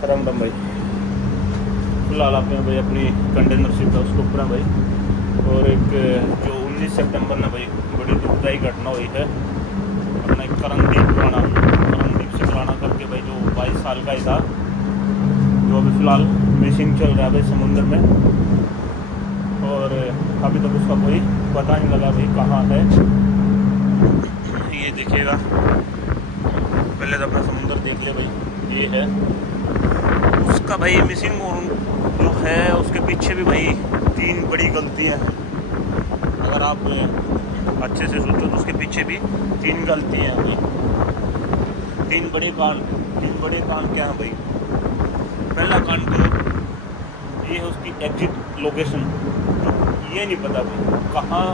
राम राम भाई। फिलहाल आप हैं भाई अपनी कंटेनरशिप है उसके ऊपर हैं भाई। और एक जो 19 सितंबर में भाई बड़ी दुखदायी घटना हुई है अपना एक करणदीप से राणा करके भाई जो 22 साल का ही था, जो अभी फ़िलहाल मिसिंग चल रहा है भाई समुद्र में। और अभी तक उसका कोई पता नहीं लगा भाई कहाँ है। ये देखिएगा, पहले तो अपना समुद्र देख ले भाई, ये है उसका भाई मिसिंग। और जो है उसके पीछे भी भाई 3 बड़ी गलतियां हैं। अगर आप अच्छे से सोचो तो उसके पीछे भी 3 गलतियां हैं भाई। 3 बड़े कांड क्या है भाई। पहला कांड तो ये है उसकी एग्जिट लोकेशन, तो ये नहीं पता भाई कहाँ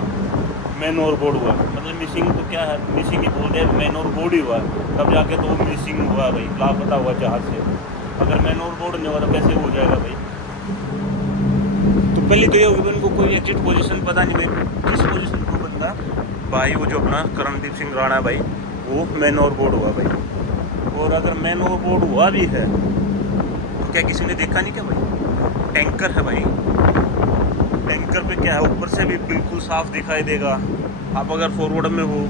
मैन ओवर बोर्ड हुआ। मतलब मिसिंग तो क्या है, मिसिंग ही बोल रहे हैं, मैन ओवर बोर्ड ही हुआ तब जाके तो मिसिंग हुआ भाई, लापता हुआ जहाज से। अगर मैन ओवर बोर्ड नहीं हुआ तो कैसे हो जाएगा भाई। तो पहले तो ये होगी उनको कोई एग्जिट पोजीशन पता नहीं भाई, किस पोजीशन को बंदा भाई वो जो अपना करणदीप सिंह राणा भाई वो मैन ओवर बोर्ड हुआ भाई। और अगर मैन ओवर बोर्ड हुआ भी है तो क्या किसी ने देखा नहीं क्या भाई। टैंकर है भाई, टैंकर पे क्या है ऊपर से भी बिल्कुल साफ दिखाई देगा। आप अगर फॉरवर्ड में हो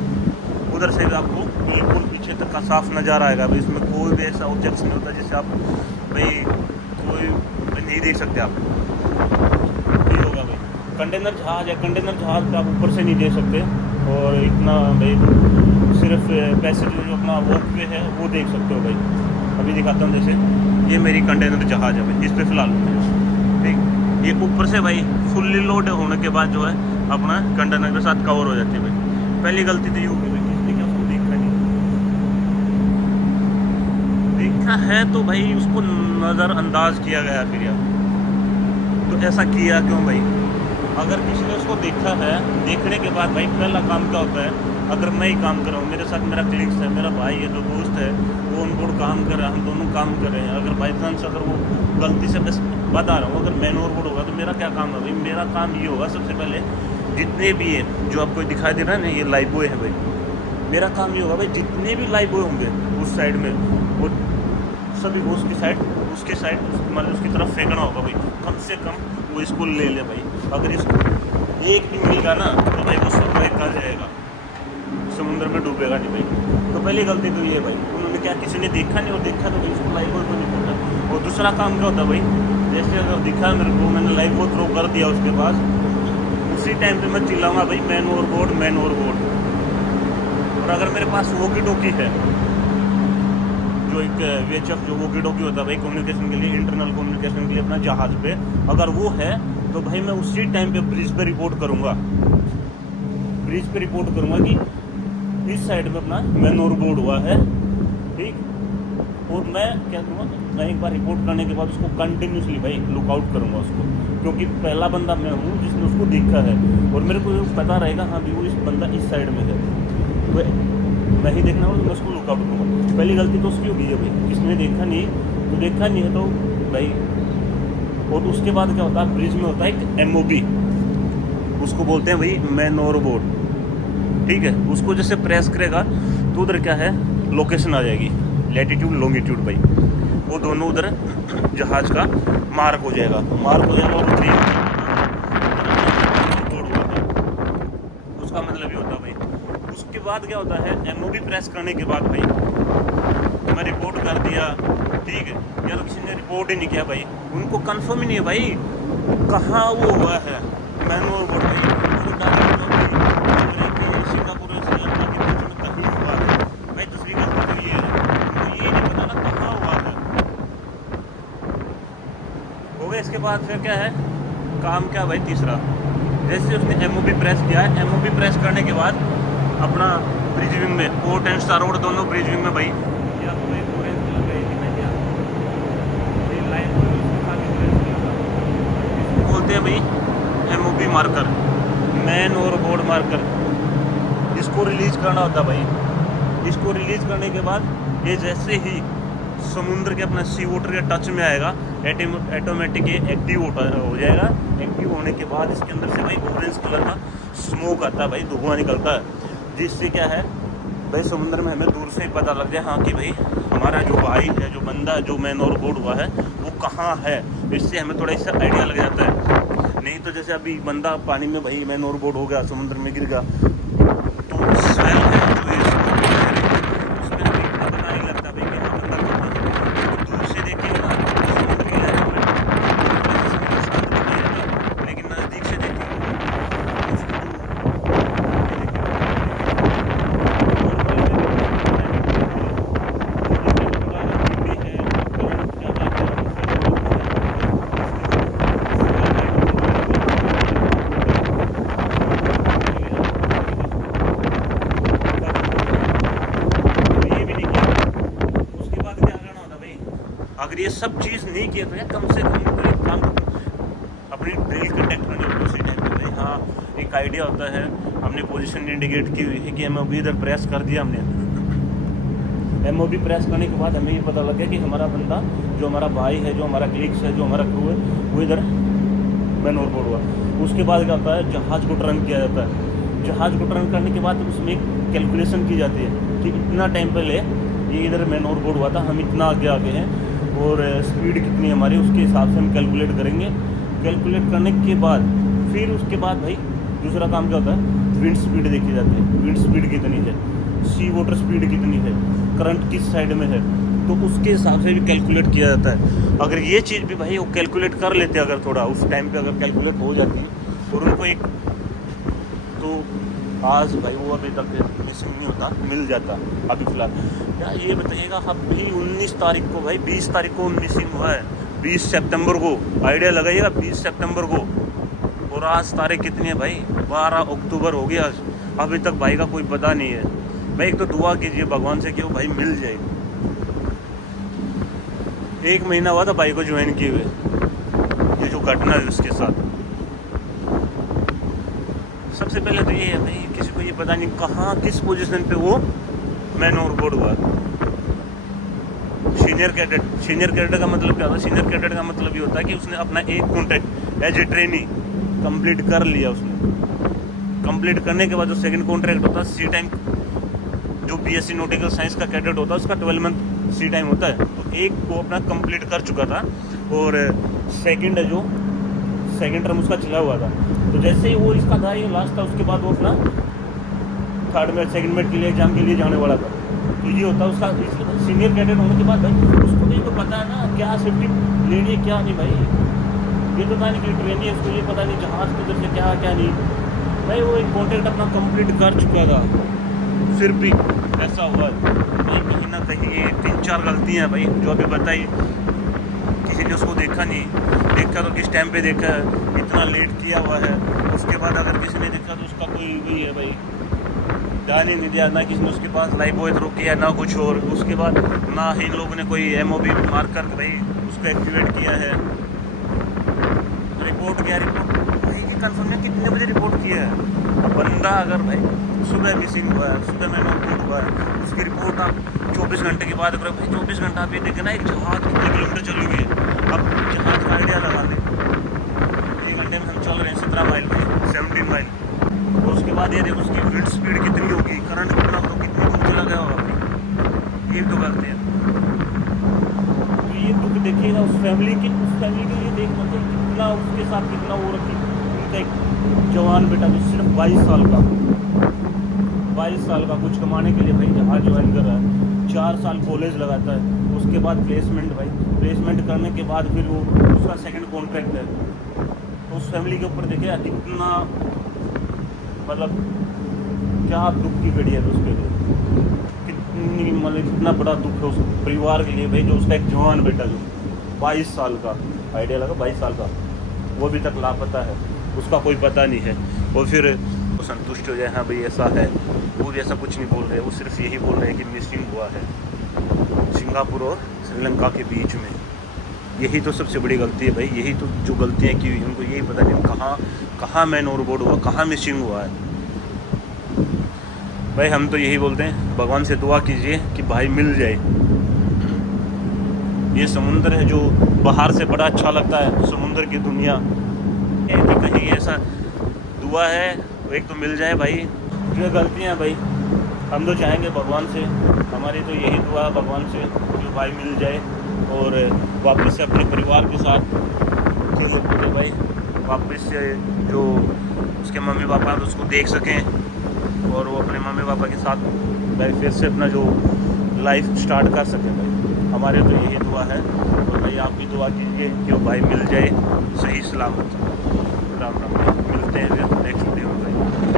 उधर से भी आपको बिल्कुल पीछे तक का साफ नज़ारा आएगा भाई। इसमें कोई भी ऐसा ऑब्जेक्ट नहीं होता जिससे आप भाई कोई नहीं देख सकते आप। ये होगा भाई कंटेनर जहाज है, कंटेनर जहाज पे आप ऊपर से नहीं देख सकते। और इतना भाई सिर्फ पैसेज जो अपना वॉक पे है वो देख सकते हो भाई। अभी दिखाता हूँ, जैसे ये मेरी कंटेनर जहाज है भाई जिस पे फिलहाल ठीक, ये ऊपर से भाई फुल्ली लोड होने के बाद जो है अपना कंटेनर के साथ कवर हो जाती है भाई। पहली गलती तो ये होगी भाई, इसने क्या उसको देखा नहीं। देखा है तो भाई उसको नज़रअंदाज किया गया फिर यार। तो ऐसा किया क्यों भाई। अगर किसी ने उसको देखा है, देखने के बाद भाई पहला काम क्या होता है, अगर मैं ही काम कर रहा हूँ, मेरे साथ मेरा क्लिक्स है, मेरा भाई है, जो दोस्त है वो ऑन बोर्ड काम कर रहा है, हम दोनों काम कर रहे हैं। अगर बाई चांस अगर वो गलती से बस बता रहा हूँ अगर मैन ओवर बोर्ड होगा तो मेरा क्या काम है भाई। मेरा काम ये होगा सबसे पहले, जितने भी है जो आपको दिखाई दे रहा है ना ये लाइव बॉय है भाई, मेरा काम ये होगा भाई जितने भी लाइव बॉय होंगे उस साइड में वो सभी को उसकी साइड मतलब उसकी तरफ फेंकना होगा भाई। कम से कम वो इसको ले ले भाई। अगर इसको एक भी मिलेगा ना तो भाई वो सब कर जाएगा, समुद्र में डूबेगा नहीं भाई। तो पहली गलती तो ये है भाई, उन्होंने क्या किसी ने देखा नहीं, और देखा तो भाई उसको लाइव बॉय को नहीं पता। और दूसरा काम क्या होता है भाई, जैसे अगर दिखा मेरे को, मैंने लाइव बॉय थ्रो कर दिया उसके पास, उसी टाइम पे मैं चिल्लाऊंगा भाई man over board man over board. और अगर मेरे पास वॉकी टॉकी है, जो एक VHF जो वॉकी टॉकी होता है भाई कम्युनिकेशन के लिए, इंटरनल कम्युनिकेशन के लिए अपना जहाज पे, अगर वो है तो भाई मैं उसी टाइम पे ब्रिज पे रिपोर्ट करूँगा। ब्रिज पे रिपोर्ट करूँगा कि इस साइड में अपना मैन ओवर बोर्ड हुआ है, ठीक। और मैं क्या करूँगा, मैं एक बार रिपोर्ट करने के बाद उसको कंटिन्यूसली भाई लुकआउट करूँगा उसको, क्योंकि पहला बंदा मैं हूँ जिसने उसको देखा है और मेरे को पता रहेगा हाँ भी वो इस बंदा इस साइड में है, तो मैं ही देखना होगा तो मैं उसको लुकआउट करूँगा। पहली गलती तो उसकी होगी है भाई, किसने देखा नहीं तो देखा नहीं है तो भाई। और उसके बाद क्या होता है, ब्रिज में होता है एक MOB, उसको बोलते हैं भाई मैन ओवर बोर्ड, ठीक है। उसको जैसे प्रेस करेगा तो उधर क्या है लोकेशन आ जाएगी, लैटिट्यूड लॉन्गिट्यूड भाई, वो दोनों उधर जहाज का मार्क हो जाएगा और उसका मतलब ये होता है भाई। उसके बाद क्या होता है, MOB प्रेस करने के बाद भाई मैं रिपोर्ट कर दिया, ठीक है, या तो किसी ने रिपोर्ट ही नहीं किया भाई, उनको कंफर्म ही नहीं है भाई कहाँ वो हुआ है मैन ओवर बोर्ड भाई। सिंगापुर से श्रीलंका के बीच में कहीं हुआ है भाई। दूसरी गलती तो ये है, उनको ये नहीं पता ना कहाँ हुआ है। हो गया, इसके बाद फिर क्या है काम, क्या भाई तीसरा, जैसे उसने MOB प्रेस किया है, MOB प्रेस करने के बाद अपना ब्रिज विंग में पोर्ट एंड स्टार रोड दोनों ब्रिज विंग में भाई बोलते हैं भाई MOB marker, man over board marker, इसको रिलीज करना होता है भाई। इसको रिलीज करने के बाद ये जैसे ही समुद्र के अपना सी वाटर के टच में आएगा ऑटोमेटिक ये एक्टिव हो जाएगा। एक्टिव होने के बाद इसके अंदर से भाई ऑरेंज कलर का स्मोक आता है भाई, धुआं निकलता है, जिससे क्या है भाई समुद्र में हमें दूर से ही पता लग गया हाँ कि भाई हमारा जो भाई है, जो बंदा जो मैन ओवर बोर्ड हुआ है वो कहाँ है। इससे हमें थोड़ा सा आइडिया लग जाता है। नहीं तो जैसे अभी बंदा पानी में भाई मैन ओवर बोर्ड हो गया, समुद्र में गिर गया, तो स्मेल है जो ये समुद्र है उसमें हमें पता नहीं लगता भाई कि हाँ बंदा कहाँ है। तो दूर से देखेंगे ना समुद्र की लहरों में समुद्र शांत दिखाई देगा, लेकिन नज़दीक से देखेंगे अगर ये सब चीज़ नहीं किया तो यार कम से कम कोई काम अपनी ड्रिल कंडक्ट करनी होती है उसी टाइम पे भाई। हाँ एक आइडिया होता है, हमने पोजीशन इंडिकेट की हुई है कि एम इधर प्रेस कर दिया हमने। एम प्रेस करने के बाद हमें ये पता लग गया कि हमारा बंदा जो हमारा भाई है, जो हमारा क्लिक्स है, जो हमारा क्रू है वो इधर मैन ओवर बोर्ड हुआ। उसके बाद क्या होता है, जहाज़ को टर्न किया जाता है। जहाज़ को टर्न करने के बाद उसमें एक कैलकुलेशन की जाती है कि इतना टाइम पहले ये इधर मैन ओवर बोर्ड हुआ था, हम इतना आगे आगे हैं और स्पीड कितनी है हमारी, उसके हिसाब से हम कैलकुलेट करेंगे। कैलकुलेट करने के बाद फिर उसके बाद भाई दूसरा काम क्या होता है, विंड स्पीड देखी जाती है। विंड स्पीड कितनी है, सी वाटर स्पीड कितनी है, करंट किस साइड में है, तो उसके हिसाब से भी कैलकुलेट किया जाता है। अगर ये चीज़ भी भाई वो कैलकुलेट कर लेते अगर थोड़ा उस टाइम पे अगर कैलकुलेट हो जाती और उनको एक तो आज भाई वो अभी तक मिसिंग नहीं होता, मिल जाता अभी फिलहाल। यार ये बताइएगा अभी 19 तारीख को भाई 20 तारीख को मिसिंग हुआ है, 20 सितंबर को आइडिया लगाइएगा 20 सितंबर को, और आज तारीख कितनी है भाई 12 अक्टूबर हो गया, अभी तक भाई का कोई पता नहीं है। भाई एक तो दुआ कीजिए भगवान से कि वो भाई मिल जाए। 1 महीना हुआ था भाई को ज्वाइन किए हुए, ये जो घटना है उसके साथ। सबसे पहले तो ये है भाई किसी को ये पता नहीं कहाँ किस पोजीशन पे वो मैन ओवर बोर्ड हुआ। सीनियर कैडेट का मतलब क्या होता है, सीनियर कैडेट का मतलब ये होता है कि उसने अपना एक contract as a trainee complete कर लिया। उसने कंप्लीट करने के बाद जो सेकंड कॉन्ट्रैक्ट होता है सी टाइम, जो बीएससी नॉटिकल साइंस का कैडेट होता है उसका 12 मंथ सी टाइम होता है। तो एक को अपना कंप्लीट कर चुका था और सेकंड है जो सेकंड टर्म उसका चला हुआ था। तो जैसे ही वो इसका था ये लास्ट था, उसके बाद वो अपना थर्ड में सेकंड में के लिए एग्जाम के लिए जाने वाला था। तो ये होता है उसका सीनियर कैडेट होने के बाद भाई उसको नहीं तो पता है ना क्या सेफ्टी लेनी है क्या नहीं। भाई ये तो था नहीं कि ट्रेनिंग है, उसको ये पता नहीं जहाज़ किधर से क्या क्या नहीं। भाई वो एक कॉन्ट्रैक्ट अपना कंप्लीट कर चुका था, फिर भी ऐसा हुआ भाई। कहीं ना कहीं ये 3-4 गलतियाँ हैं भाई जो अभी बताई। किसी ने उसको देखा नहीं, देखा तो किस टाइम पे देखा है, इतना लेट किया हुआ है। उसके बाद अगर किसी ने देखा तो उसका कोई वही है भाई ध्यान ही नहीं दिया, ना किसी ने उसके पास लाइव बॉय थ्रो किया ना कुछ और। उसके बाद ना ही लोगों ने कोई एमओबी मार्क कर भाई उसको एक्टिवेट किया है। रिपोर्ट किया, रिपोर्ट भाई की कन्फर्म है कितने बजे रिपोर्ट किया है। अब बंदा अगर भाई सुबह मिसिंग हुआ है, सुबह मैंने रिपोर्ट हुआ है, उसकी रिपोर्ट आप 24 घंटे के बाद करो भाई। 24 घंटा आप ये देखें ना, एक जहाज़ कितने किलोमीटर चली हुई है। अब जहाज़ का आइडिया लगा लें, 1 घंटे में हम चल रहे हैं 17 माइल में 17 माइल। और उसके बाद ये देखो उसकी विंड स्पीड कितनी होगी, करंट कितना तो कितनी दूर चला गया होगा। ये तो करते हैं तो ये दुख देखिएगा उस फैमिली के लिए देख मतलब कितना उसके साथ कितना वो रखी। उनका एक जवान बेटा जो सिर्फ 22 साल का कुछ कमाने के लिए भाई जहाज ज्वाइन कर रहा है, 4 साल कॉलेज लगाता है, उसके बाद प्लेसमेंट भाई प्लेसमेंट करने के बाद फिर वो उसका सेकंड कॉन्ट्रैक्ट है। तो उस फैमिली के ऊपर देखिए कितना मतलब क्या दुख की घड़ी है उसके लिए, कितनी मतलब कितना बड़ा दुख है उस परिवार के लिए भाई। जो उसका एक जवान बेटा जो 22 साल का आइडिया लगा 22 साल का, वो अभी तक लापता है, उसका कोई पता नहीं है। और फिर वो संतुष्ट हो जाए हाँ भाई ऐसा है, वो भी ऐसा कुछ नहीं बोल रहे, वो सिर्फ यही बोल रहे हैं कि मिसिंग हुआ है सिंगापुर और श्रीलंका के बीच में। यही तो सबसे बड़ी गलती है भाई, यही तो जो गलतियाँ की हुई उनको यही पता नहीं कहाँ मैन ओवरबोर्ड हुआ, कहाँ मिसिंग हुआ है। भाई हम तो यही बोलते हैं भगवान से दुआ कीजिए कि भाई मिल जाए। ये समुंदर है जो बाहर से बड़ा अच्छा लगता है, समुंदर की दुनिया है कि कहीं ऐसा दुआ है एक तो मिल जाए भाई। ये गलतियाँ भाई हम तो चाहेंगे भगवान से, हमारी तो यही दुआ है भगवान से कि भाई मिल जाए और वापस से अपने परिवार के साथ खेले कूदे भाई, वापस से जो उसके मम्मी पापा हैं उसको देख सकें और वो अपने मम्मी पापा के साथ भाई फिर से अपना जो लाइफ स्टार्ट कर सकें भाई। हमारे तो यही दुआ है और भाई आप भी दुआ कीजिए कि वो भाई मिल जाए सही सलामत। राम राम, मिलते हैं फिर नेक्स्ट वीडियो में भाई।